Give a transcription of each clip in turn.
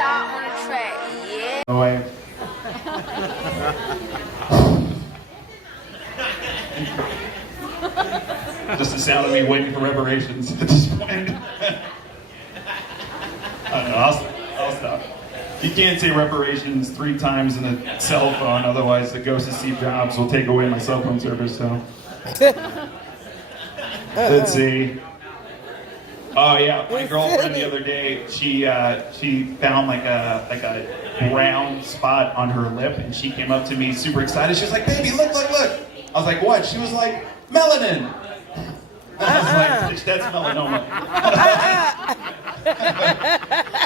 Yasir on the track. Yeah. No way. Just the sound of me waiting for reparations at this point. I don't know, I'll stop. You can't say reparations 3 times in a cell phone, otherwise the ghost of Steve Jobs will take away my cell phone service, so. Let's see. Oh yeah, my girlfriend the other day, she found like a brown spot on her lip, and she came up to me super excited. She was like, "Baby, look, look, look." I was like, "What?" She was like, "Melanin." I was like, "Bitch, that's melanoma."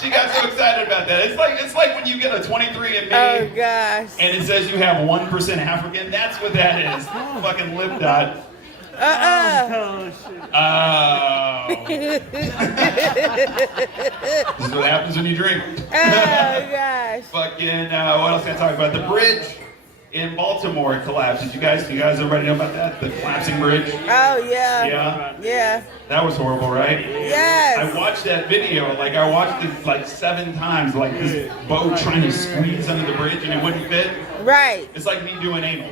She got so excited about that. It's like when you get a 23andMe Oh gosh. and it says you have 1% African. That's what that is. Fucking lip dot. Oh, This is what happens when you drink. oh gosh. Fucking, what else can I talk about? The bridge in Baltimore collapsed. You guys everybody know about that? The collapsing bridge? Oh yeah. Yeah? Yeah. That was horrible, right? Yes. I watched that video, like I watched it like 7 times, like this boat trying to squeeze under the bridge and it wouldn't fit. Right. It's like me doing anal.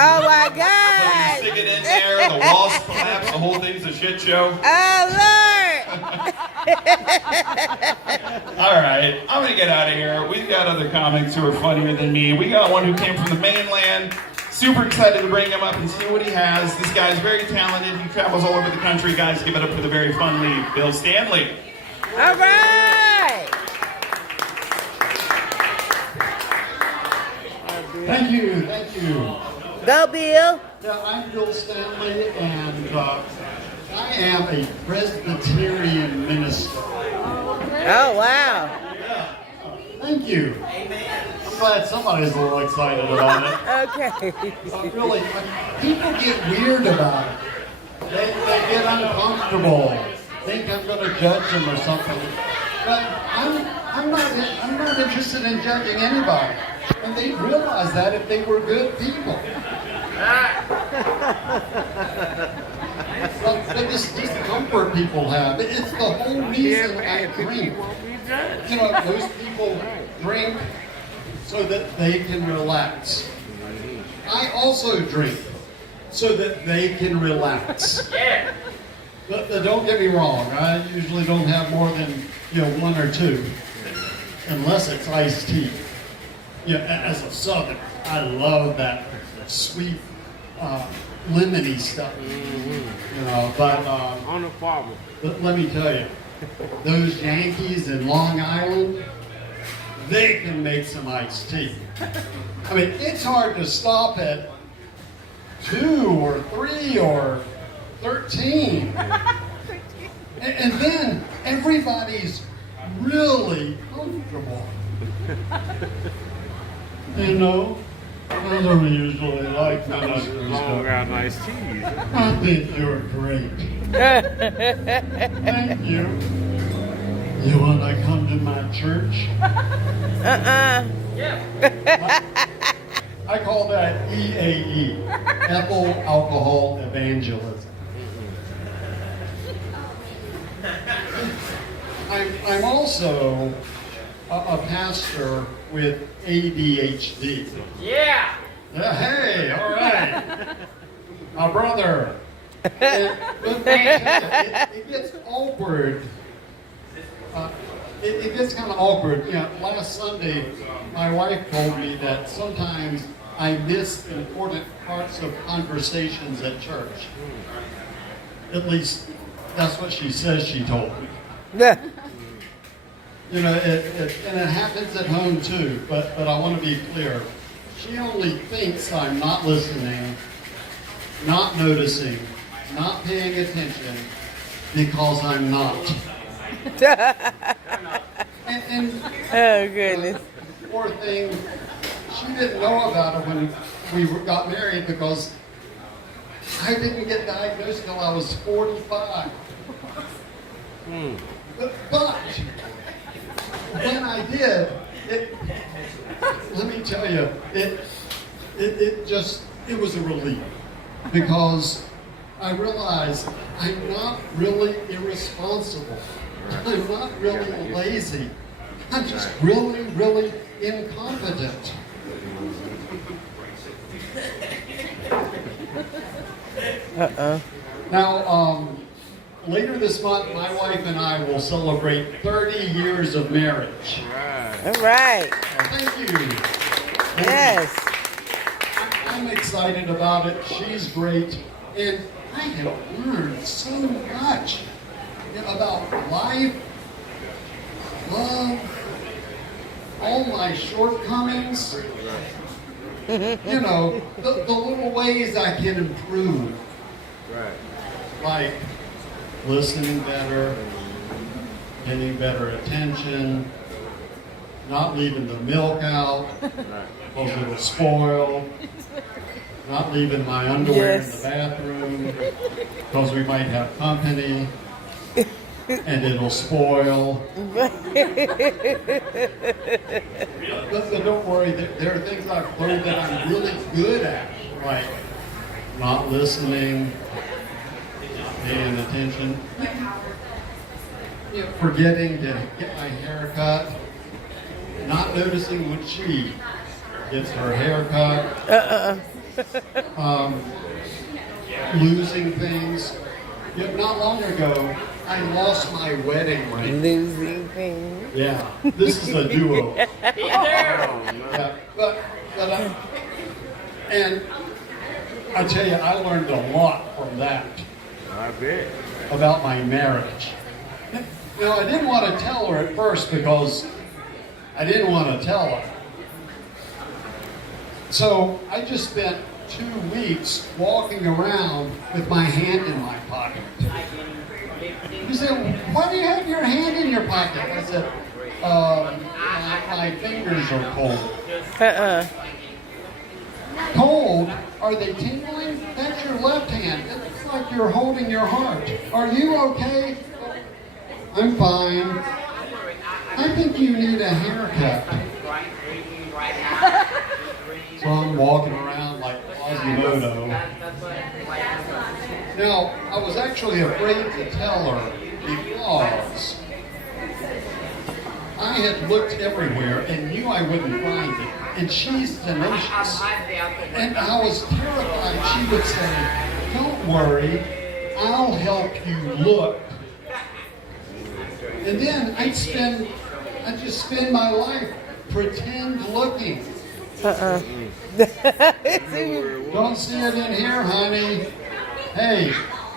Oh my Like God. you stick it in there, the walls collapse, the whole thing's a shit show. Oh Lord. All right, I'm gonna get out of here. We've got other comics who are funnier than me. We got one who came from the mainland. Super excited to bring him up and see what he has. This guy's very talented. He travels all over the country. Guys, give it up for the very fun lead, Bill Stanley. All right. Thank you, thank you. Go Bill. Yeah, I'm Bill Stanley, and I am a Presbyterian minister. Oh wow. Yeah, thank you. I'm glad somebody's a little excited about it. Okay. Really, people get weird about it. They get uncomfortable, think I'm going to judge them or something. But I'm not interested in judging anybody. And they realize that if they were good people. But this discomfort people have, it's the whole reason I drink. You know, most people drink so that they can relax. I also drink so that they can relax. But don't get me wrong, I usually don't have more than 1 or 2, unless it's iced tea. Yeah, as a Southern, I love that sweet, lemony stuff. But On the farm. but let me tell you, those Yankees in Long Island, they can make some iced tea. I mean, it's hard to stop at 2 or 3 or 13. And then everybody's really comfortable. I don't usually like ministers, Long but got nice teas. I think you're great. Thank you. You want to come to my church? I call that EAE, Ethyl Alcohol Evangelism. I'm also a pastor with ADHD. Yeah. Hey, all right. My brother. It gets awkward. It gets kind of awkward. Last Sunday, my wife told me that sometimes I miss important parts of conversations at church. At least, that's what she says she told me. And it happens at home too, but I want to be clear. She only thinks I'm not listening, not noticing, not paying attention, because I'm not. and Oh goodness. poor thing, she didn't know about it when we got married because I didn't get diagnosed until I was 45. But when I did, let me tell you, it was a relief because I realized I'm not really irresponsible. I'm not really lazy. I'm just really, really incompetent. Now, later this month, my wife and I will celebrate 30 years of marriage. All right. Thank you. Yes. I'm excited about it. She's great. And I have learned so much about life, love, all my shortcomings. You know, the little ways I can improve. Right. Like listening better, getting better attention, not leaving the milk out because it'll spoil, not leaving my underwear in the bathroom because we might have company and it'll spoil. But don't worry, there are things I've learned that I'm really good at, like not listening, paying attention, forgetting to get my hair cut, not noticing when she gets her hair cut, losing things. Not long ago, I lost my wedding ring. Losing things. Yeah, this is a duo. Yeah, and I tell you, I learned a lot from that. I bet. About my marriage. You know, I didn't want to tell her at first because I didn't want to tell her. So I just spent 2 weeks walking around with my hand in my pocket. He said, "Why do you have your hand in your pocket?" I said, my fingers are cold." Cold? Are they tingling? That's your left hand. It looks like you're holding your heart. Are you okay? I'm fine. I think you need a haircut. So I'm walking around like Quasimodo. Now, I was actually afraid to tell her because I had looked everywhere and knew I wouldn't find it. And she's tenacious. And I was terrified she would say, "Don't worry, I'll help you look." And then I'd just spend my life pretend looking. Don't see it in here, honey. Hey,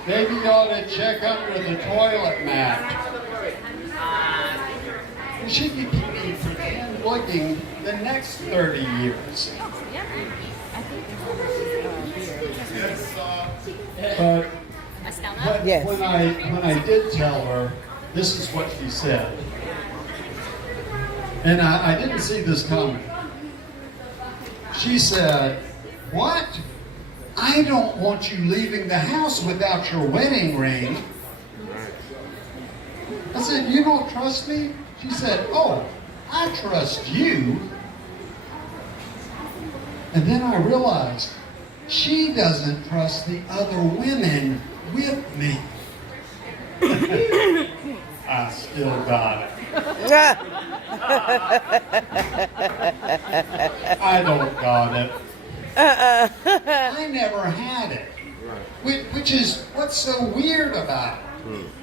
maybe you ought to check under the toilet mat. She could keep me pretend looking the next 30 years. But Yes. when I did tell her, this is what she said. And I didn't see this coming. She said, "What? I don't want you leaving the house without your wedding ring." I said, "You don't trust me?" She said, "Oh, I trust you." And then I realized she doesn't trust the other women with me. I still got it. I don't got it. I never had it. Which is what's so weird about it.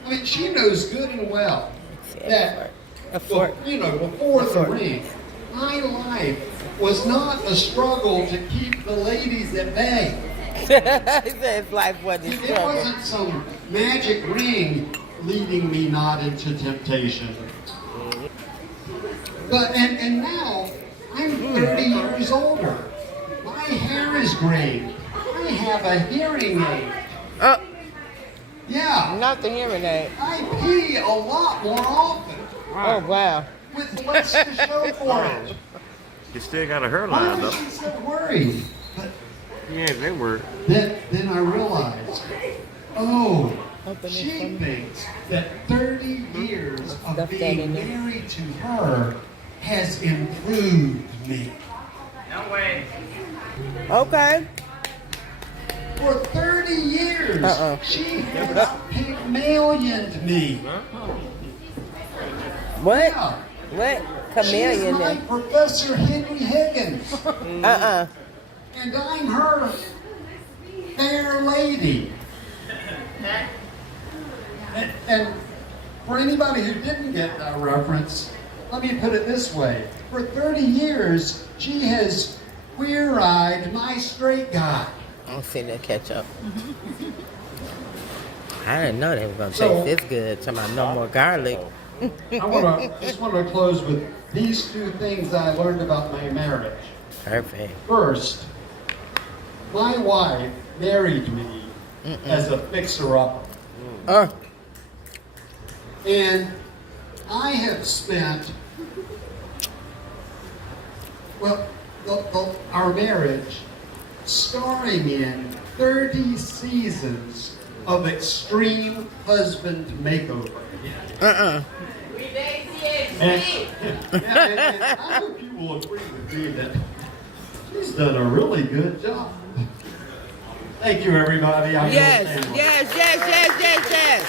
I mean, she knows good and well that, before the ring, my life was not a struggle to keep the ladies at bay. He said his life wasn't a It struggle. wasn't some magic ring leading me not into temptation. But and now I'm 30 years older. My hair is gray. I have a hearing aid. Yeah. Not the hearing aid. I pee a lot more often Oh, wow. with less to show for it. You still got a hairline Why though. was she so worried? But Yeah, they were. then I realized, oh, she thinks that 30 years of being married to her has improved me. No way. Okay. For 30 years, she has Pygmalioned me. What? Yeah. What? chameleon She's my there. Professor Henry Higgins. Uh-uh. And I'm her fair lady. And for anybody who didn't get that reference, let me put it this way. For 30 years, she has queer-eyed my straight guy. I don't see that ketchup. I didn't know they were going to So- taste this good. Talking about no more garlic. I just want to close with these two things I learned about my marriage. Perfect. First, my wife married me as a fixer-upper. And I have spent, our marriage starring in 30 seasons of extreme husband makeover. And I hope you will agree with me that she's done a really good job. Thank you, everybody. I'm Yes, gonna stand yes, yes, yes, yes, yes.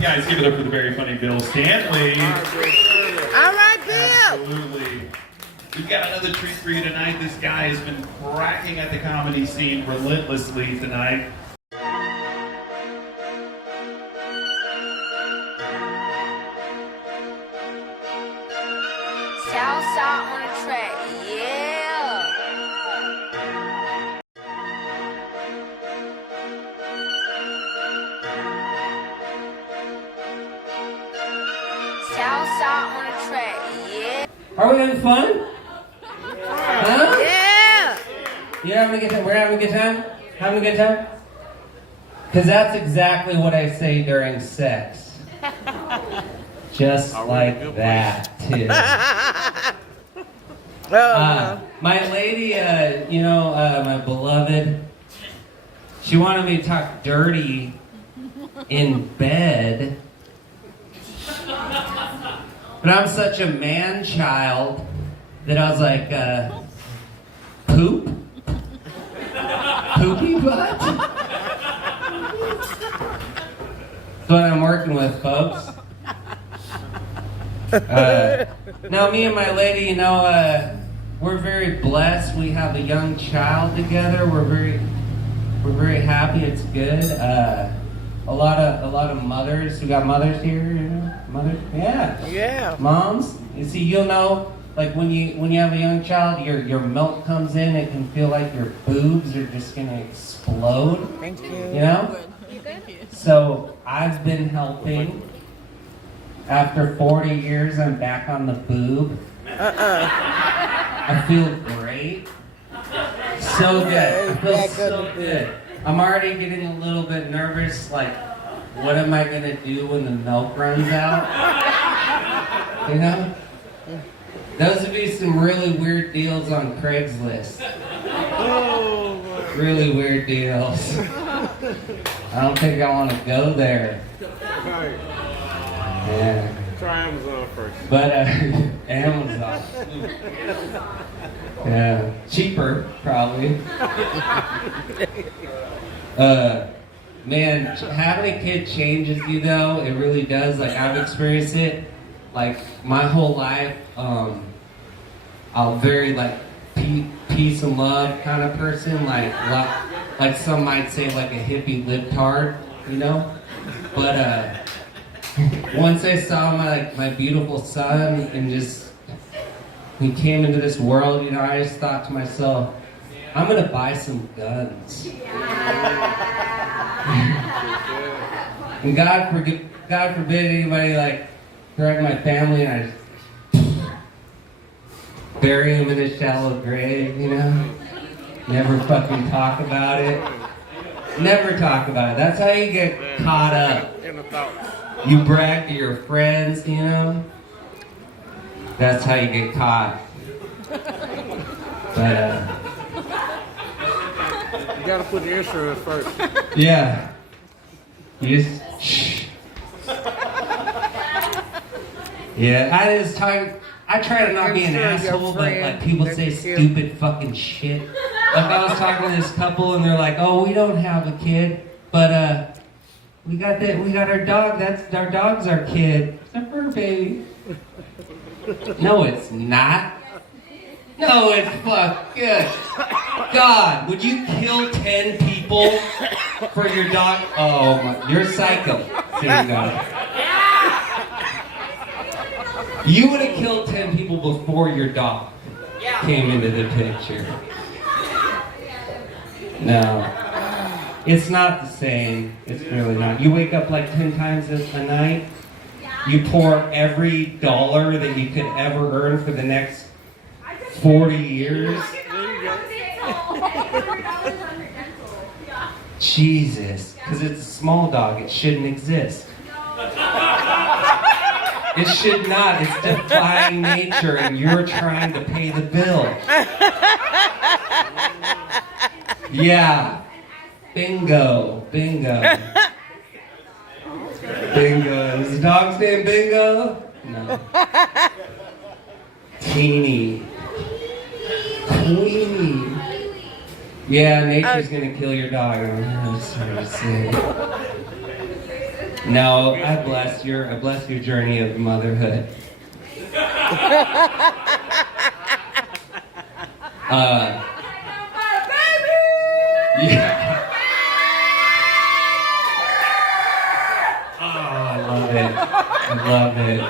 Guys, give it up for the very funny Bill Stanley. All right, Bill. Absolutely. We've got another treat for you tonight. This guy has been cracking at the comedy scene relentlessly tonight. Southside on the track, yeah. Southside on the track, yeah. Are we having fun? Huh? Yeah. You're having a good time? We're having a good time? Having a good time? Because that's exactly what I say during sex. Just like that, too. My lady, my beloved, she wanted me to talk dirty in bed. But I'm such a man-child that I was like, poop? Poopy butt? That's what I'm working with, folks. Now, me and my lady, we're very blessed. We have a young child together. We're very happy. It's good. A lot of mothers. We got mothers here. Mothers. Yeah. Yeah. Moms. You see, you'll know. Like when you have a young child, your milk comes in. It can feel like your boobs are just gonna explode. Thank you. You know. So I've been helping. After 40 years, I'm back on the boob. I feel great. So good. I feel so good. I'm already getting a little bit nervous, like, what am I gonna do when the milk runs out? You know? Those would be some really weird deals on Craigslist. Really weird deals. I don't think I want to go there. Yeah. Try Amazon first. But Amazon. Yeah, cheaper probably. Man, having a kid changes you though. It really does. Like I've experienced it. Like my whole life, I'm very like peace and love kind of person. Like some might say like a hippie libtard, you know. But once I saw my beautiful son and just he came into this world, you know, I just thought to myself, I'm gonna buy some guns. And God forbid anybody like threaten my family, and I just bury him in a shallow grave, you know? Never fucking talk about it. Never talk about it. That's how you get caught up. You brag to your friends, you know? That's how you get caught. But, You gotta put the insurance first. yeah. You just, shh. Yeah, I try to not be an asshole, but like people say stupid fucking shit. Like I was talking to this couple and they're like, oh, we don't have a kid. But we got our dog. Our dog's our kid. It's our fur baby. No, it's not. No, it's fuck good. God, would you kill 10 people for your dog? Oh my, you're psycho. There you go. You would have killed 10 people before your dog came into the picture. No. It's not the same. It's really not. You wake up like 10 times a night. You pour every dollar that you could ever earn for the next 40 years. Jesus. Because it's a small dog. It shouldn't exist. It should not. It's defying nature and you're trying to pay the bill. Yeah. Bingo. Bingo. Bingo. Is the dog's name Bingo? No. Teeny. Queenie. Yeah, nature's gonna kill your dog. I'm sorry to say. No, I bless your journey of motherhood. Yeah. Oh, I love it.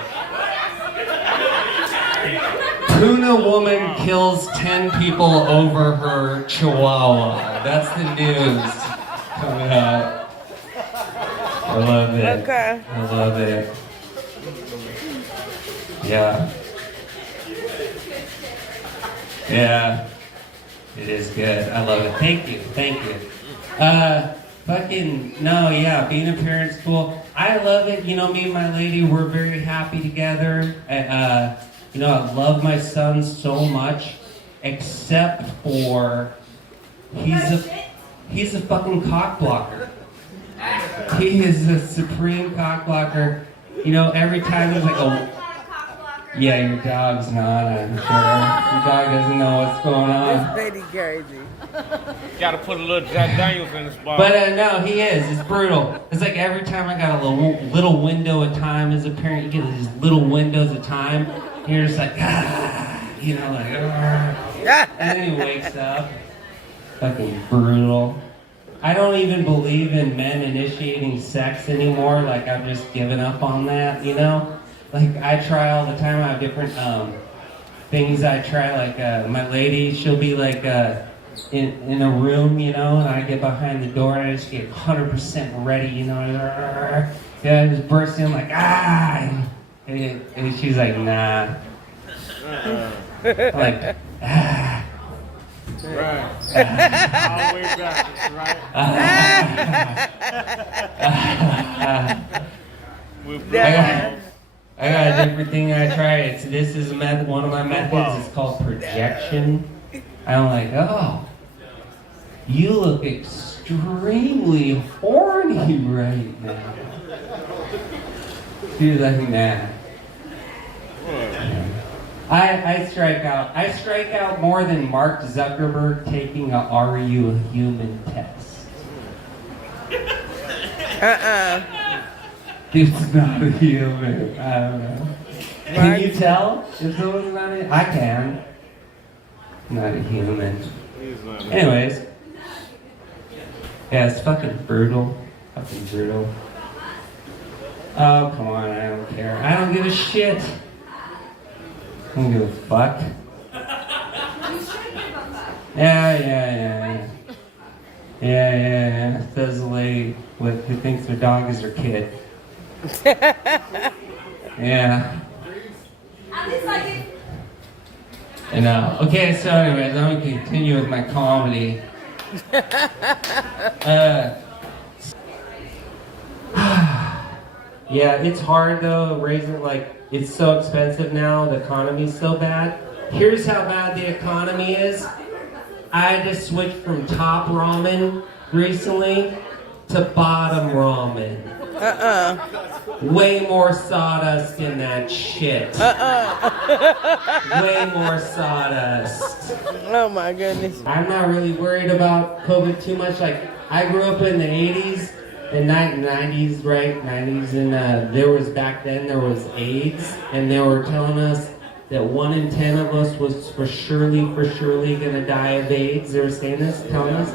Tuna woman kills 10 people over her chihuahua. That's the news coming out. I love it. Okay. I love it. Yeah. Yeah. It is good. I love it. Thank you. Being a parent's cool. I love it. You know, me and my lady, we're very happy together. I love my son so much, except for he's a fucking cock blocker. He is a supreme cock blocker. You know, every time there's like yeah, your dog's not, I'm sure. Your dog doesn't know what's going on. This lady crazy. Gotta put a little Jack Daniels in the spot. But no, he is. It's brutal. It's like every time I got a little window of time as a parent, you get these little windows of time. And you're just like, and then he wakes up. Fucking brutal. I don't even believe in men initiating sex anymore. Like, I've just given up on that, you know? Like, I try all the time. I have different things I try. Like, my lady, she'll be like in a room, you know, and I get behind the door and I just get 100% ready, you know? Yeah, I just burst in like, and she's like, nah. I'm like, Right. All the way back, right? I got a different thing I try. This is a method. One of my methods is called projection. I'm like, oh, you look extremely horny right now. She's like, nah. I strike out. I strike out more than Mark Zuckerberg taking a "Are you a human?" test. It's not a human. I don't know. Can you tell if someone's not a? I can. Not a human. Anyways, yeah, it's fucking brutal. Fucking brutal. Oh, come on! I don't care. I don't give a shit. I don't give a fuck. Yeah. Says the lady who thinks her dog is her kid. Yeah. I know. Okay, so anyways, I'm gonna continue with my comedy. Yeah, it's hard though, raising, like, it's so expensive now, the economy's so bad. Here's how bad the economy is. I had to switch from top ramen recently to bottom ramen. Way more sawdust in that shit. Way more sawdust. Oh my goodness. I'm not really worried about COVID too much. Like, I grew up in the 80s and 90s, right? 90s, and back then there was AIDS, and they were telling us that 1 in 10 of us was for surely gonna die of AIDS. They were saying this, telling us.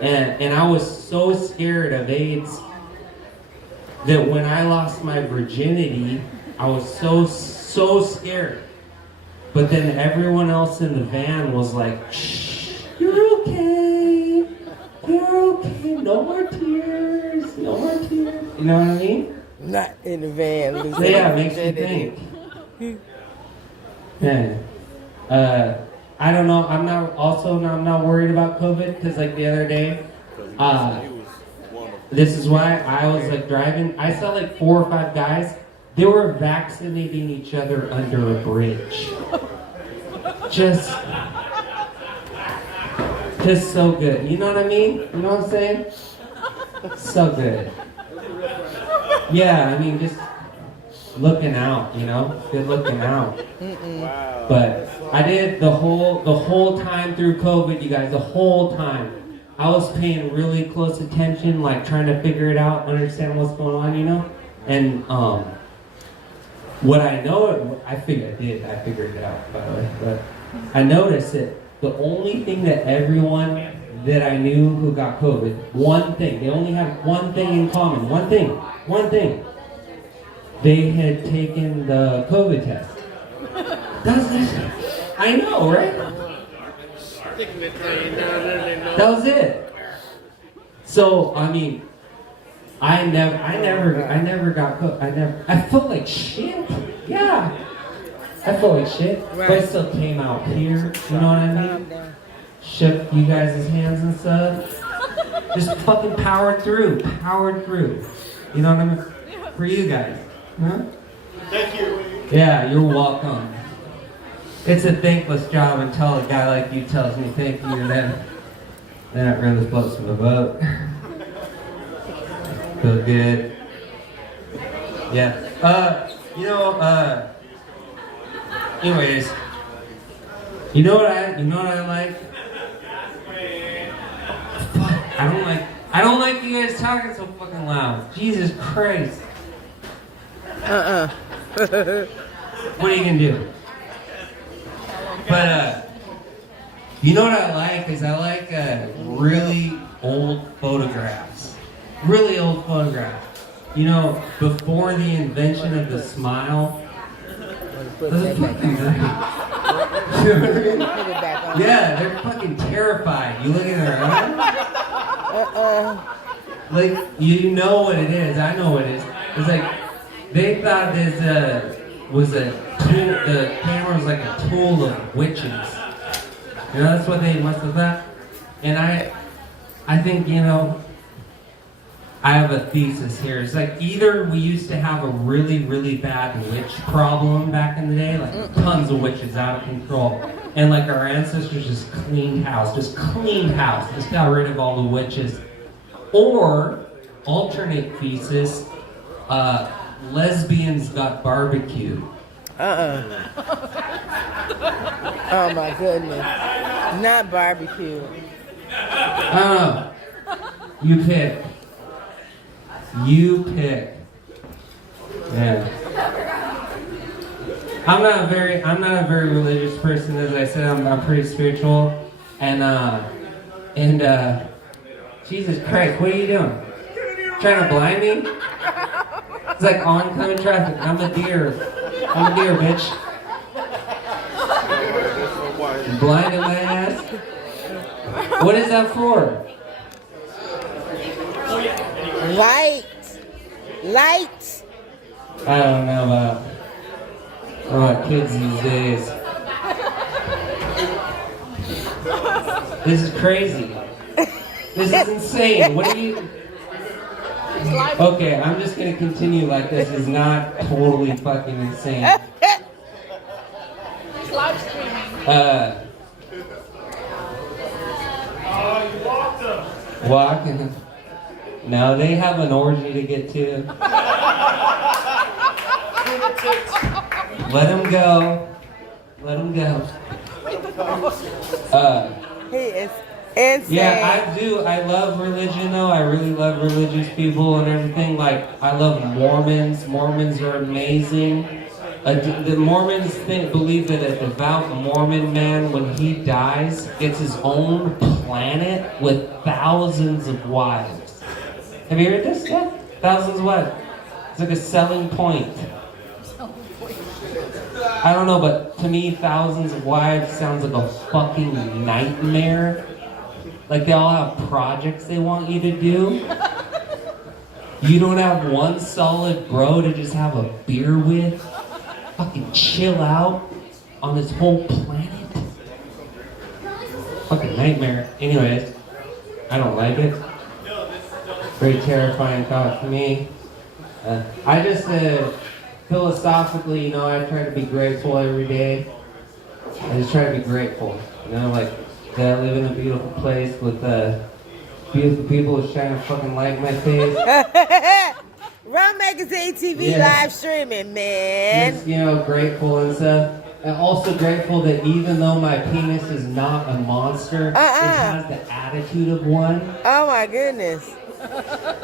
And I was so scared of AIDS that when I lost my virginity, I was so scared. But then everyone else in the van was like, shh, you're okay. You're okay. No more tears. No more tears. You know what I mean? Not in the van. Yeah, it makes me think. Yeah. I don't know. I'm not worried about COVID because like the other day, this is why I was like driving. I saw like 4 or 5 guys. They were vaccinating each other under a bridge. Just so good. You know what I mean? You know what I'm saying? So good. Yeah, I mean just looking out, you know? Good looking out. Wow. But I did the whole time through COVID, you guys, the whole time. I was paying really close attention, like trying to figure it out, understand what's going on, you know? And what I know, I figured it out, by the way, but I noticed that the only thing that everyone that I knew who got COVID, one thing, they only had one thing in common, one thing. They had taken the COVID test. I know, right? That was it. So, I mean, I never got COVID. I felt like shit. Yeah. I felt like shit. But I still came out here. You know what I mean? Shook you guys' hands and stuff. Just fucking powered through. You know what I mean? For you guys. Huh? Thank you. Yeah, you're welcome. It's a thankless job until a guy like you tells me thank you, and then it really floats from the boat. Feel good. Yeah. Anyways, you know what I like? Fuck, I don't like you guys talking so fucking loud. Jesus Christ. What are you gonna do? But you know what I like is I like really old photographs. Really old photographs. You know, before the invention of the smile. Those are fucking great. Yeah, they're fucking terrified. You look at their eyes. Like, you know what it is. I know what it is. It's like, they thought this was a tool, the camera was like a tool of witches. You know, that's what they must have thought. And I think, you know, I have a thesis here. It's like either we used to have a really, really bad witch problem back in the day, like tons of witches out of control. And like our ancestors just cleaned house, just got rid of all the witches. Or, alternate thesis, lesbians got barbecue. Oh my goodness. Not barbecue. I don't know. You pick. Yeah. I'm not a very religious person, as I said. I'm pretty spiritual, and Jesus Christ, what are you doing? Trying to blind me? It's like oncoming traffic. I'm a deer, bitch. Blinding my ass. What is that for? Light. I don't know about kids these days. This is crazy. This is insane. What are you... Okay, I'm just gonna continue like this. Is not totally fucking insane. Live streaming. Walking. No, they have an orgy to get to. Let them go. Let them go. He is insane. Yeah, I do. I love religion, though. I really love religious people and everything. Like, I love Mormons. Mormons are amazing. The Mormons believe that a devout Mormon man, when he dies, gets his own planet with thousands of wives. Have you heard this? Yeah, thousands of wives. It's like a selling point. I don't know, but to me, thousands of wives sounds like a fucking nightmare. Like they all have projects they want you to do. You don't have one solid bro to just have a beer with. Fucking chill out on this whole planet. Fucking nightmare. Anyways, I don't like it. Very terrifying thought to me. I just philosophically, you know, I try to be grateful every day. I just try to be grateful. You know, like that I live in a beautiful place with beautiful people who shine a fucking light in my face. Rum Magazine TV Yeah. live streaming, man. Just, you know, grateful and stuff. And also grateful that even though my penis is not a monster, it has the attitude of one. Oh my goodness.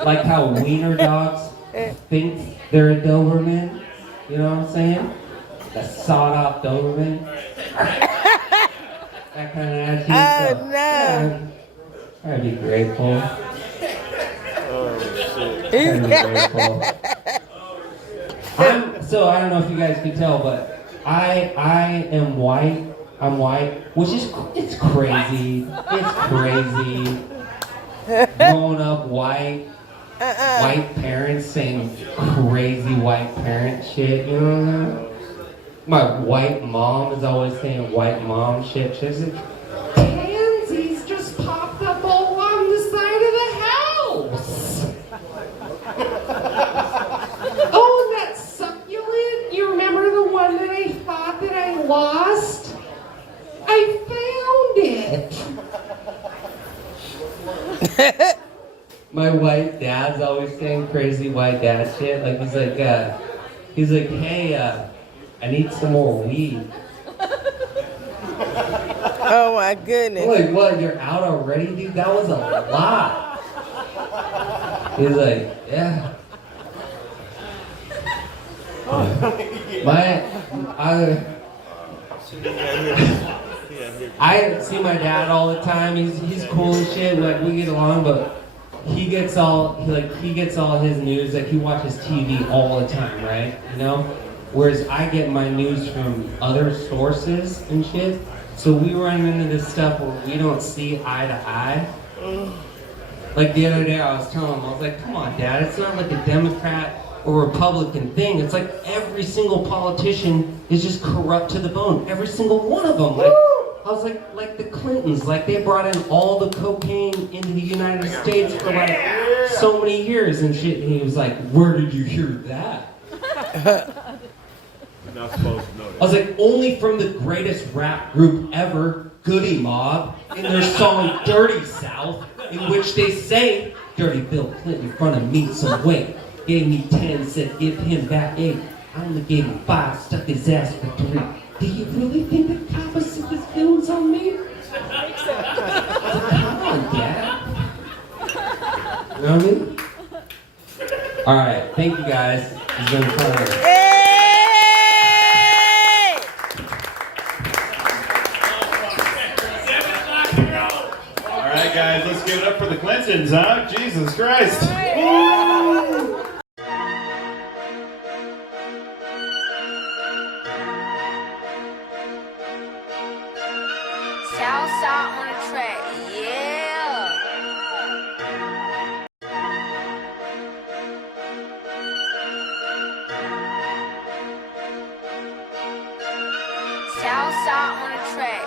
Like how wiener dogs think they're a Doberman. You know what I'm saying? The sawed-off Doberman. That kind of attitude. Oh, so, no. Yeah, try to be grateful. Try to be grateful. So I don't know if you guys can tell, but I am white. I'm white, which is it's crazy. It's crazy. Growing up white. White parents saying crazy white parent shit, you know what I mean? My white mom is always saying white mom shit. She's like, pansies just popped up all along the side of the house. Oh, that succulent? You remember the one that I thought that I lost? I found it. My white dad's always saying crazy white dad shit. Like he's like, hey, I need some more weed. Oh my goodness. I'm like, what? You're out already, dude? That was a lot. He's like, yeah. I see my dad all the time. He's cool and shit. Like we get along, but he gets all his news. Like he watches TV all the time, right? You know. Whereas I get my news from other sources and shit. So we run into this stuff where we don't see eye to eye. Like the other day, I was telling him, I was like, "Come on, Dad. It's not like a Democrat or Republican thing. It's like every single politician is just corrupt to the bone. Every single one of them. Like." I was like the Clintons, like they brought in all the cocaine into the United States for like so many years and shit. And he was like, where did you hear that? You're not supposed to know I that. was like, only from the greatest rap group ever, Goody Mob, in their song Dirty South, in which they say, Dirty Bill Clinton in front of me some weight. Gave me 10, said give him back 8. I only gave him 5, stuck his ass for 3. Do you really think the cops see his feelings on me? Come on, Dad. You know what I mean? Alright, thank you guys. It's been fun. Hey! Alright guys, let's give it up for the Clintons, huh? Jesus Christ. Southside on the track, yeah. Southside on the track,